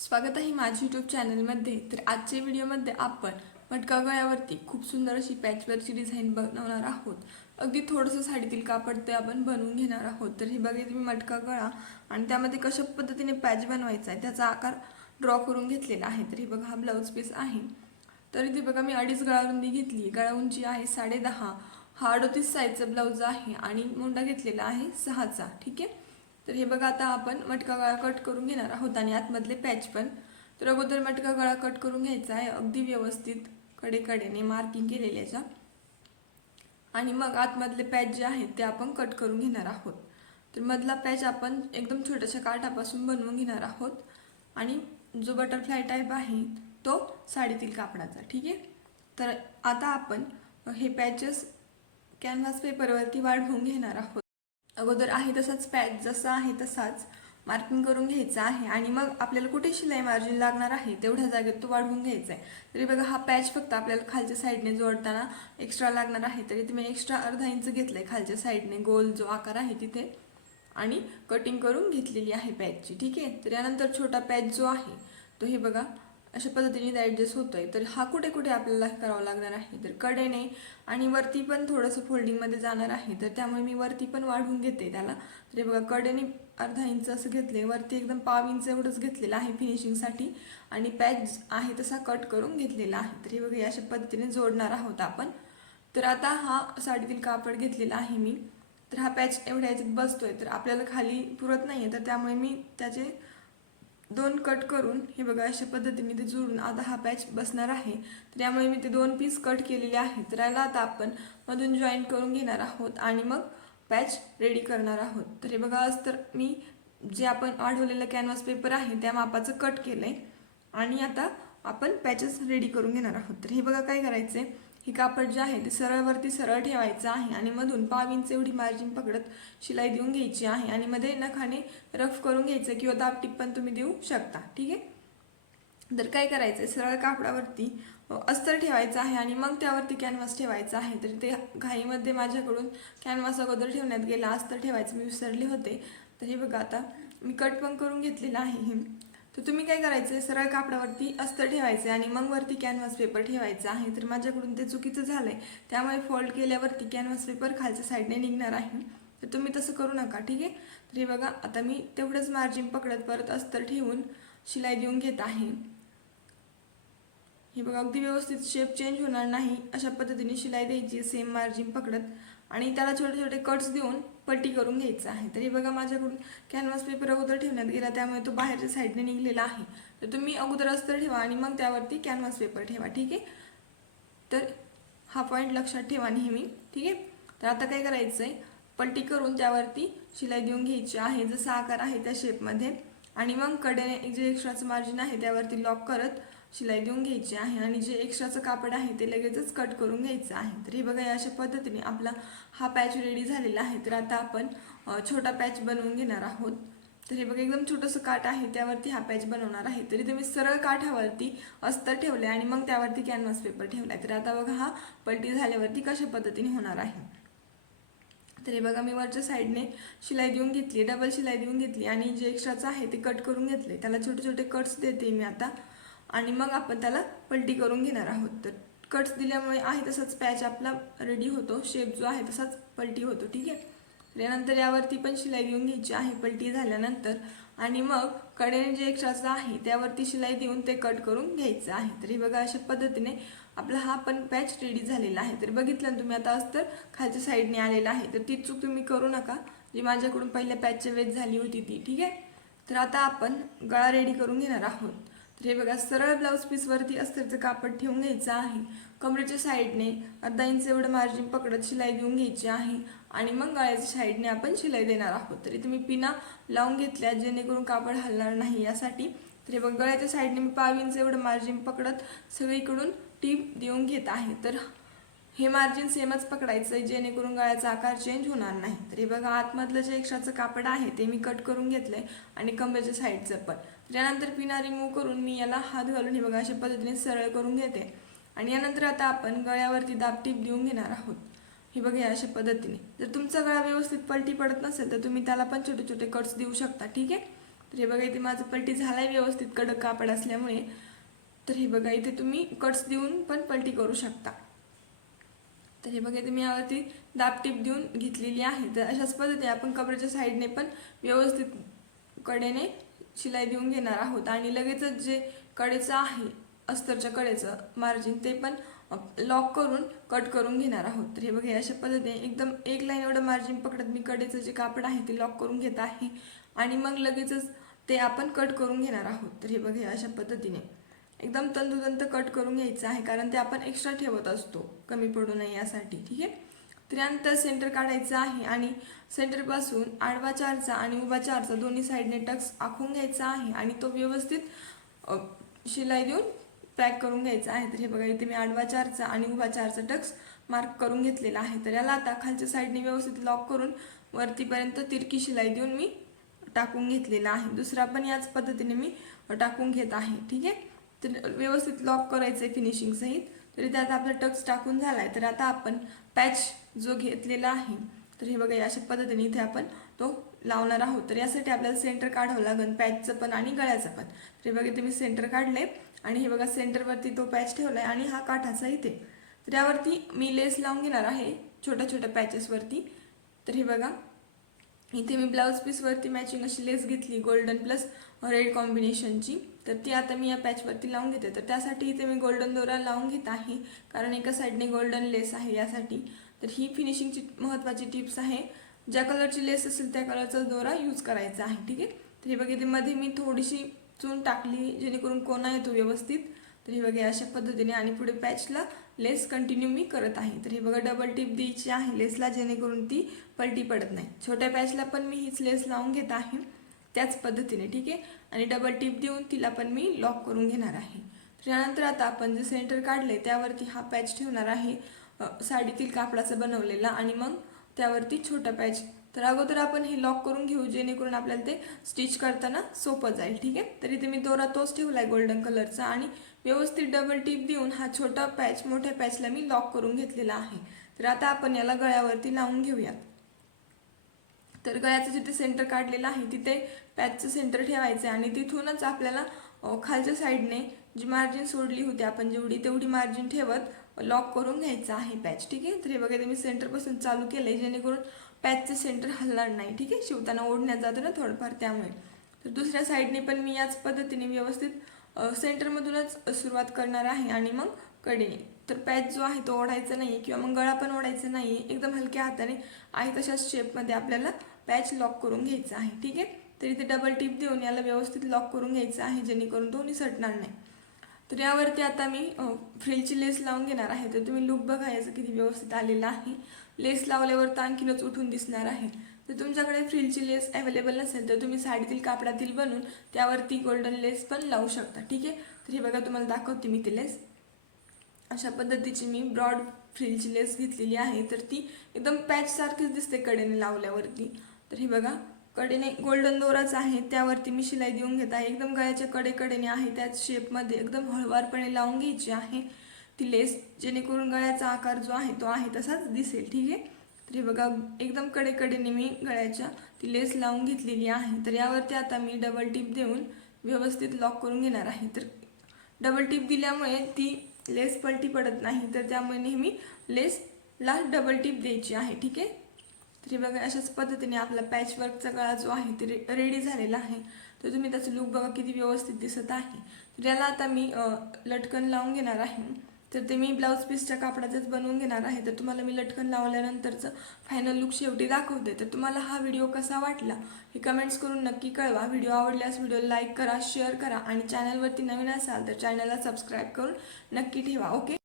स्वागत आहे माझ्या यूट्यूब चॅनलमध्ये। तर आजच्या व्हिडिओमध्ये आपण मटका गळ्यावरती खूप सुंदर अशी पॅचवर्कची डिझाईन बनवणार आहोत। अगदी थोडंसं साडीतील कापड ते आपण बनवून घेणार आहोत। तर हे बघा तुम्ही मटका गळा आणि त्यामध्ये कशा पद्धतीने पॅच बनवायचा आहे त्याचा आकार ड्रॉ करून घेतलेला आहे। तर हे बघा हा ब्लाउज पीस आहे। तर इथे बघा मी 2.5 गळा रुंदी घेतली, गळा उंची आहे 10.5, हा 38 साईजचा ब्लाउज आहे आणि मोंडा घेतलेला आहे 6चा। ठीक आहे। तर हे बघा आता आपण मटका गळा कट करून घेणार आहोत आणि आतमधले पॅच पण। तर अगोदर मटका गळा कट करून घ्यायचा आहे अगदी व्यवस्थित कडेकडेने मार्किंग केलेल्याच्या, आणि मग आतमधले पॅच जे आहेत ते आपण कट करून घेणार आहोत। तर मधला पॅच आपण एकदम छोट्याशा काठापासून बनवून घेणार आहोत आणि जो बटरफ्लाय टाइप आहे तो साडीतील कापडाचा। ठीक आहे। तर आता आपण हे पॅचेस कॅनव्हास पेपरवरती वाढवून घेणार आहोत। अगोदर आहे तसाच पॅच जसा आहे तसाच मार्किंग करून घ्यायचा आहे आणि मग आपल्याला कुठे शिलाई मार्जिन लागणार आहे तेवढ्या जागेत तो वाढवून घ्यायचा आहे। तरी बघा हा पॅच फक्त आपल्याला खालच्या साईडने जोडताना एक्स्ट्रा लागणार आहे, तरी तुम्ही एक्स्ट्रा अर्धा इंच घेतलंय खालच्या साईडने गोल जो आकार आहे तिथे आणि कटिंग करून घेतलेली आहे पॅचची। ठीक आहे। तर यानंतर छोटा पॅच जो आहे तो हे बघा अशा पद्धतीने ॲडजस्ट होतोय। तर हा कुठे कुठे आपल्याला करावा लागणार आहे तर कडेने आणि वरती पण थोडंसं फोल्डिंगमध्ये जाणार आहे, तर त्यामुळे मी वरती पण वाढवून घेते त्याला। तर हे बघा कडेने अर्धा इंच असं घेतले, वरती एकदम पाव इंच एवढंच घेतलेलं आहे फिनिशिंगसाठी आणि पॅच आहे तसा कट करून घेतलेला आहे। तर हे बघा अशा पद्धतीने जोडणार आहोत आपण। तर आता हा साडीतील कापड घेतलेला आहे मी, तर हा पॅच एवढ्या याच्यात बसतोय तर आपल्याला खाली पुरत नाही आहे, तर त्यामुळे मी त्याचे 2 कट करून हे बघा अशा पद्धतीने ते जोडून आता हा पॅच बसणार आहे। तर यामुळे मी ते 2 पीस कट केलेले आहेत। तर याला आता आपण मधून जॉईंट करून घेणार आहोत आणि मग पॅच रेडी करणार आहोत। तर हे बघा आज तर मी जे आपण वाढवलेलं कॅनव्हास पेपर आहे त्या मापाचं कट केलंय आणि आता आपण पॅचेस रेडी करून घेणार आहोत। तर हे बघा काय करायचंय, हे कापड जे आहे ते सरळवरती सरळ ठेवायचं आहे आणि मधून पाव इंच एवढी मार्जिन पकडत शिलाई देऊन घ्यायची आहे आणि मध्ये नखाने रफ करून घ्यायचं किंवा दाबटीप पण तुम्ही देऊ शकता। ठीक आहे। तर काय करायचंय, सरळ कापडावरती अस्तर ठेवायचं आहे आणि मग त्यावरती कॅनव्हास ठेवायचा आहे। तर ते घाईमध्ये माझ्याकडून कॅनव्हास अगोदर ठेवण्यात गेला, अस्तर ठेवायचं मी विसरले होते। तर हे बघा आता मी कट पण करून घेतलेलं आहे। तर तुम्ही काय करायचं, सरळ कापडावरती अस्तर ठेवायचं आणि मग वरती कॅनव्हास पेपर ठेवायचा आहे। तर माझ्याकडून ते चुकीचं झालंय, त्यामुळे फोल्ड केल्यावरती कॅनव्हास पेपर खालच्या साईडने निघणार आहे। तर तुम्ही तसं करू नका। ठीक आहे। तर हे बघा आता मी तेवढंच मार्जिन पकडत परत अस्तर ठेवून शिलाई देऊन घेत आहे। हे बघा अगदी व्यवस्थित शेप चेंज होणार नाही अशा पद्धतीने शिलाई द्यायची सेम मार्जिन पकडत आणि त्याला छोटे छोटे कट्स देऊन पट्टी करून घ्यायचं आहे। तर हे बघा माझ्याकडून कॅनव्हास पेपर अगोदर ठेवण्यात गेला त्यामुळे तो बाहेरच्या साईडने निघलेला आहे। तर तुम्ही अगोदर अस्तर ठेवा आणि मग त्यावरती कॅनव्हास पेपर ठेवा। ठीक आहे। तर हा पॉईंट लक्षात ठेवा नेहमी। ठीक आहे। तर आता काय करायचं आहे, पट्टी करून त्यावरती शिलाई देऊन घ्यायची आहे जसा आकार आहे त्या शेपमध्ये आणि मग कडेने जे एक्स्ट्राचं मार्जिन आहे त्यावरती लॉक करत शिलाई देऊन घ्यायची आहे आणि जे एक्स्ट्राचं कापड आहे ते लगेचच कट करून घ्यायचं आहे। तर हे बघा अशा पद्धतीने आपला हा पॅच रेडी झालेला आहे। तर आता आपण छोटा पॅच बनवून घेणार आहोत। तर हे बघा एकदम छोटंसं काठ आहे त्यावरती हा पॅच बनवणार आहे। तरी तुम्ही सरळ काठावरती अस्तर ठेवले आणि मग त्यावरती कॅनव्हास पेपर ठेवलाय। तर आता बघा हा पलटी झाल्यावरती कशा पद्धतीने होणार आहे। तर हे बघा मी वरच्या साईडने शिलाई देऊन घेतली, डबल शिलाई देऊन घेतली आणि जे एक्स्ट्राचं आहे ते कट करून घेतले, त्याला छोटे छोटे कट्स देते मी आता आणि मग आपण त्याला पलटी करून घेणार आहोत। तर कट्स दिल्यामुळे आहे तसाच पॅच आपला रेडी होतो, शेप जो आहे तसाच पलटी होतो। ठीक आहे। त्यानंतर यावरती पण शिलाई देऊन घ्यायची आहे पलटी झाल्यानंतर आणि मग कडेने जे एक्स्ट्राचं आहे त्यावरती शिलाई देऊन ते कट करून घ्यायचं आहे। तर हे बघा अशा पद्धतीने आपला हा पण पॅच रेडी झालेला आहे। तर बघितलं तुम्ही आता अस्तर खालच्या साईडने आलेला आहे, तर ती चूक तुम्ही करू नका जी माझ्याकडून पहिल्या पॅचच्या वेळेस झाली होती ती। ठीक आहे। तर आता आपण गळा रेडी करून घेणार आहोत। तर हे बघा सरळ ब्लाऊज पीसवरती अस्तरचं कापड ठेवून घ्यायचं आहे, कमरेच्या साईडने अर्धा इंच एवढं मार्जिन पकडत शिलाई देऊन घ्यायची आहे आणि मग गळ्याच्या साईडने आपण शिलाई देणार आहोत। तरी तुम्ही पिना लावून घेतल्या जेणेकरून कापड हलणार नाही यासाठी। तर हे बघा गळ्याच्या साईडने मी पाव इंच एवढं मार्जिन पकडत सगळीकडून टीप देऊन घेत आहे। तर हे मार्जिन सेमच पकडायचं आहे जेणेकरून गळ्याचा आकार चेंज होणार नाही। तर हे बघा आतमधलं जे एक्स्ट्राचं कापड आहे ते मी कट करून घेतलंय आणि कमरेच्या साईडचं पण। त्यानंतर पिना रिमूव्ह करून मी याला हात घालून हे बघा अशा पद्धतीने सरळ करून घेते आणि यानंतर आता आपण गळ्यावरती दाबटीप देऊन घेणार आहोत। हे बघा अशा पद्धतीने जर तुमचा गळा व्यवस्थित पलटी पडत नसेल तर तुम्ही त्याला पण छोटे छोटे कट्स देऊ शकता। ठीक आहे। तर हे बघा इथे माझं पलटी झालाय व्यवस्थित कडक कापड असल्यामुळे. तर हे बघा इथे तुम्ही कट्स देऊन पण पलटी करू शकता. तर हे बघा इथे मी यावरती दाब टीप देऊन घेतलेली आहे. तर अशाच पद्धतीने आपण कपड्याच्या साईडने पण व्यवस्थित कडेने शिलाई देऊन घेणार आहोत आणि लगेचच जे कडेचं आहे अस्तरच्या कडेचं मार्जिन ते पण लॉक करून कट करून घेणार आहोत. तर हे बघा अशा पद्धतीने एकदम एक लाईन एवढं मार्जिन पकडत मी कडेचं जे कापड आहे ते लॉक करून घेत आहे आणि मग लगेचच ते आपण कट करून घेणार आहोत. तर हे बघा अशा पद्धतीने एकदम तंतोतंत कट करून घ्यायचं आहे, कारण ते आपण एक्स्ट्रा ठेवत असतो कमी पडू नये यासाठी. ठीक आहे. त्यानंतर सेंटर काढायचं आहे आणि सेंटरपासून आडवा चारचा आणि उभा चारचा दोन्ही साईडने टक्स आखून घ्यायचा आहे आणि तो व्यवस्थित शिलाई देऊन पॅक करून घ्यायचा आहे. तर हे बघा इथे मी आडवा चारचा आणि उभा चारचा टक्स मार्क करून घेतलेला आहे. तर याला आता खालच्या साईडने व्यवस्थित लॉक करून वरतीपर्यंत तिरकी शिलाई देऊन मी टाकून घेतलेला आहे. दुसरा पण याच पद्धतीने मी टाकून घेत आहे. ठीक आहे. तर व्यवस्थित लॉक करायचं आहे फिनिशिंग सहित. तरी त्यात आपला टक्स टाकून झालाय. तर आता आपण पॅच जो घेतलेला आहे तर हे बघा अशा पद्धतीने इथे आपण तो लावणार आहोत. तर यासाठी आपल्याला सेंटर काढावं लागेल पॅचचं पण आणि गळ्याचं पण. तर हे बघा इथे मी सेंटर काढले आणि हे बघा सेंटरवरती तो पॅच ठेवलाय आणि हा काठाचा इथे. तर यावरती मी लेस लावून घेणार आहे छोट्या छोट्या पॅचेसवरती. तर हे बघा इथे मी ब्लाऊज पीसवरती मॅचिंग अशी लेस घेतली गोल्डन प्लस रेड कॉम्बिनेशनची. तर ती आता मी या पॅचवरती लावून घेते. तर त्यासाठी इथे मी गोल्डन दोरा लावून घेत आहे, कारण एका साईडने गोल्डन लेस आहे यासाठी. तर ही फिनिशिंगची महत्त्वाची टिप्स आहे. ज्या कलरची लेस असेल त्या कलरचा दोरा यूज करायचा आहे. ठीक आहे. तर हे बघा इथे मध्ये मी थोडीशी चून टाकली जेणेकरून कोना येतो व्यवस्थित. तर हे बघा अशा पद्धतीने आणि पुढे पॅचला लेस कंटिन्यू मी करत आहे. तर हे बघा डबल टिप द्यायची आहे लेसला जेणेकरून ती पलटी पडत नाही. छोट्या पॅचला पण मी हीच लेस लावून घेत आहे त्याच पद्धतीने. ठीक आहे. आणि डबल टिप देऊन तिला पण मी लॉक करून घेणार आहे. त्यानंतर आता आपण जे सेंटर काढले त्यावरती हा पॅच ठेवणार आहे साडीतील कापडाचा बनवलेला आणि मग त्यावरती छोटा पॅच. तर अगोदर आपण हे लॉक करून घेऊ जेणेकरून आपल्याला ते स्टिच करताना सोपं जाईल. ठीक आहे. तर इथे मी दोरा तोच ठेवलाय गोल्डन कलरचा आणि व्यवस्थित डबल टिप देऊन हा छोटा पॅच मोठ्या पॅचला मी लॉक करून घेतलेला आहे. तर आता आपण याला गळ्यावरती लावून घेऊयात. तर गळ्याचं जिथे सेंटर काढलेलं आहे तिथे पॅचचं सेंटर ठेवायचं आहे आणि तिथूनच आपल्याला खालच्या साईडने जी मार्जिन सोडली होती आपण जेवढी तेवढी मार्जिन ठेवत लॉक करून घ्यायचं आहे पॅच. ठीक आहे. तर हे बघा मी सेंटरपासून चालू केलंय जेणेकरून पॅचचं सेंटर हलणार नाही. ठीक आहे. शिवताना ओढण्यात जातं ना थोडंफार त्यामुळे. तर दुसऱ्या साईडने पण मी याच पद्धतीने व्यवस्थित सेंटरमधूनच सुरुवात करणार आहे आणि मग कडेने. तर पॅच जो आहे तो ओढायचा नाही किंवा मग गळा पण ओढायचा नाही. एकदम हलक्या हाताने आहे तशाच शेपमध्ये आपल्याला पॅच लॉक करून घ्यायचं आहे. ठीक आहे. तर इथे डबल टिप देऊन याला व्यवस्थित लॉक करून घ्यायचं आहे जेणेकरून तो निसटणार नाही. तर यावरती आता मी फ्रिलची लेस लावून घेणार आहे. तर तुम्ही लुक बघा याचं किती व्यवस्थित आलेलं आहे. लेस लावल्यावर तर आणखीनच उठून दिसणार आहे. तर तुमच्याकडे फ्रिलची लेस अवेलेबल नसेल तर तुम्ही साडीतील कापडातील बनवून त्यावरती गोल्डन लेस पण लावू शकता. ठीक आहे. तर हे बघा तुम्हाला दाखवते मी ती लेस. अशा पद्धतीची मी ब्रॉड फ्रिलची लेस घेतलेली आहे. तर ती एकदम पॅच सारखीच दिसते कडेने लावल्यावरती. तर हे बघा कडेने गोल्डन दोराच आहे त्यावरती मी शिलाई देऊन घेत आहे. एकदम गळ्याच्या कडेने आहे त्याच शेपमध्ये एकदम हळुवारपणे लावून घ्यायची आहे ती लेस जेणेकरून गळ्याचा आकार जो आहे तो आहे तसाच दिसेल. ठीक आहे. तर हे बघा एकदम कडेने मी गळ्याच्या ती लेस लावून घेतलेली आहे. तर यावरती आता मी डबल टिप देऊन व्यवस्थित लॉक करून घेणार आहे. तर डबल टिप दिल्यामुळे ती लेस पलटी पडत नाही. तर त्यामुळे नेहमी लेसला डबल टिप द्यायची आहे. ठीक आहे. तर हे बघा अशाच पद्धतीने आपला पॅचवर्कचा गळा जो आहे ते रेडी झालेला आहे. तर तुम्ही त्याचं लुक बघा किती व्यवस्थित दिसत आहे. तर याला आता मी लटकन लावून घेणार आहे. तर ते मी ब्लाऊज पीसच्या कापडाचंच बनवून घेणार आहे. तर तुम्हाला मी लटकन लावल्यानंतरचं फायनल लुक शेवटी दाखवते. तर तुम्हाला हा व्हिडिओ कसा वाटला हे कमेंट्स करून नक्की कळवा. व्हिडिओ आवडल्यास व्हिडिओ लाईक करा, शेअर करा आणि चॅनलवरती नवीन असाल तर चॅनलला सबस्क्राईब करून नक्की ठेवा. ओके.